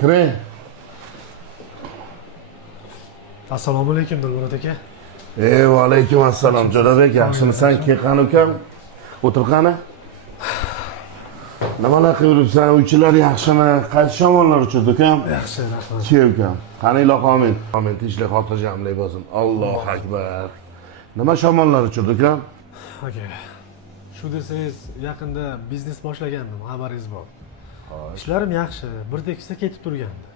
Kiring. Assalomu alaykum Dilmurod aka. Va alaykum assalom. Jo'rabek, yaxshimisan? Keqan ukam. O'tir qani. Nimalar qilib yuribsan? Uychilar yaxshimi? Qaysi shamonlar uchirdi ukam? Yaxshi, rahmat. Chi ukam. Qani iloq amin. Amin, tinchlik, xotirjamlik bo'lsin. Allohu akbar. Nima shamonlar uchirdi ukam? Aka. Shu desangiz, yaqinda biznes boshlagandim, xabaringiz bor. Ishlarim yaxshi, bir tekisda ketib turgandi.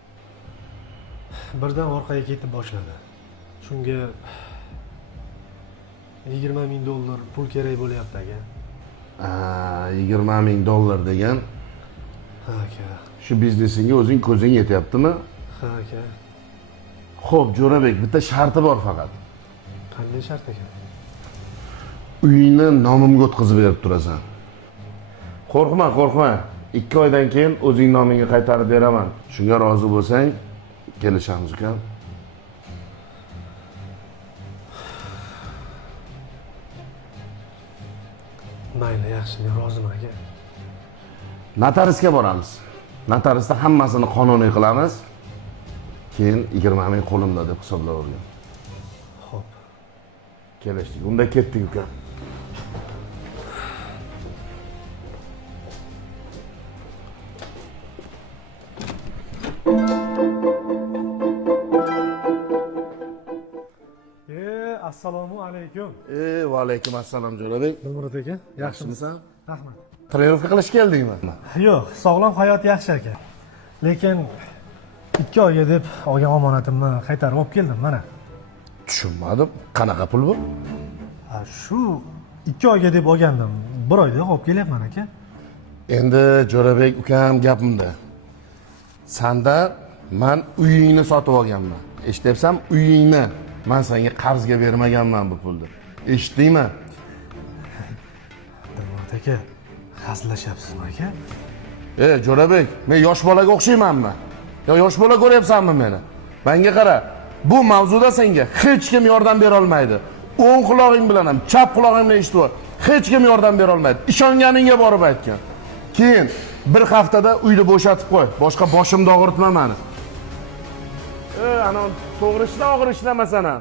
Birdan orqaga ketib boshladi. Shunga $20,000 pul kerak bo'lyapti aka. $20,000 degan. Ha aka. Shu biznesingga o'zing ko'zing yetyaptimi? Ha aka. Xo'p, Jo'rabek, bitta sharti bor faqat. Qanday shart ekan? Uyingni nomimga o'tkazib berib turasan. Qo'rqma, qo'rqma. 2 oydan keyin o'zing nomingga qaytarib beraman. Shunga rozi bo'lsang, kelishamiz ukam. Mayli, yaxshi, men roziman aka. Notariusga boramiz. Notariusda hammasini qonuniy qilamiz. Keyin 20,000 qo'limda deb hisoblayvergan. Xo'p. Kelishdik. Unda ketdik ukam. Assalomu alaykum. Va alaykum assalom Jo'rabek. Dilmurod aka, Yaxshimisan? Rahmat. Trenirovka qilish keldingmi? Yo'q, sog'lom hayot yaxshi aka. Lekin 2 oyga deb olgan omonatimni qaytarib olib keldim mana. Tushunmadim. Qanaqa pul bu? Shu 2 oyga deb olgandim. 1 oyda olib kelyapman aka. Endi Jo'rabek ukam gap bunda. Sanda men uyingni sotib olganman. Eshityapsan, uyingni men senga qarzga bermaganman bu pulni. Eshitdingmi? Dilmurod aka, hazillashyapsizmi aka? Jo'rabek, men yosh bolaga o'xshaymanmi? Yo yosh bola ko'ryapsanmi meni? Menga qara, bu mavzuda senga hech kim yordam bera olmaydi. O'ng quloqing bilan ham, chap quloqing bilan eshitib, hech kim yordam bera olmaydi. Ishonganingga borib aytgan. Keyin bir haftada uyni bo'shatib qo'y. Boshqa boshimni og'ritma meni. Ana to'g'ri ishla, og'ir ishlamasana.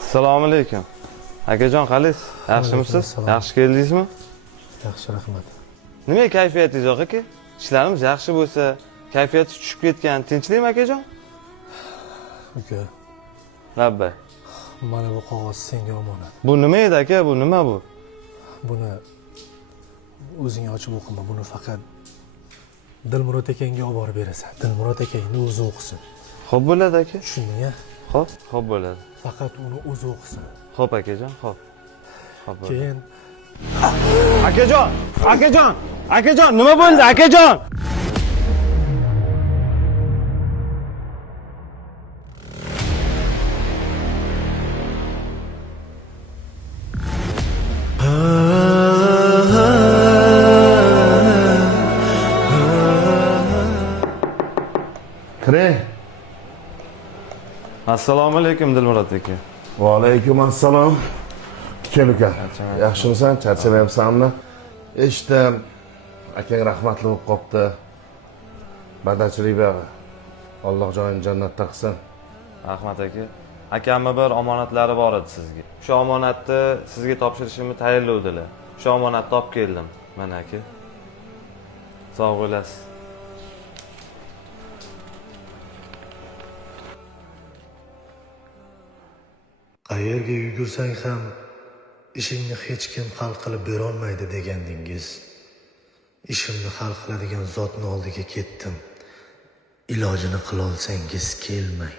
Assalomu alaykum. Akajon, qalaysiz? Yaxshimisiz? Yaxshi keldingizmi? Yaxshi, rahmat. Nima kayfiyatingiz yo'q aka? Ishlarimiz yaxshi bo'lsa, kayfiyati tushib ketgan, tinchlikmi akajon? Uka, Labbay. mana bu qog'oz senga omonat. Bu nima edi aka? Bu nima bu? Buni o'zing ochib o'qima. Buni faqat Dilmurod akangga olib borib berasan. Dilmurod akangni o'zi o'qisin. Xo'p bo'ladi aka. Tushundingmi? Xo'p bo'ladi. Faqat uni o'zi o'qisin. Xo'p akajon, xo'p. Xo'p bo'ladi. Keyin Akajon, nima bo'ldi akajon? Kiring. Assalomu alaykum Dilmurod aka. Va alaykum assalom. Kel ukam. Yaxshimisan? Charchamayapsanmi? Eshitdim. Akang rahmatli bo'lib qopti. Badachilik bog'i. Alloh joyini jannatda qilsin. Rahmat aka. Akamni bir omonatlari bor edi sizga. Shu omonatni sizga topshirishimni tayinlovdilar. Shu omonatni olib keldim. Mana aka. Sog' bo'lasiz. qayerga yugursang ham ishingni hech kim hal qilib bera olmaydi degandingiz. Ishimni hal qiladigan zotning oldiga ketdim. Ilojini qila olsangiz kelmang.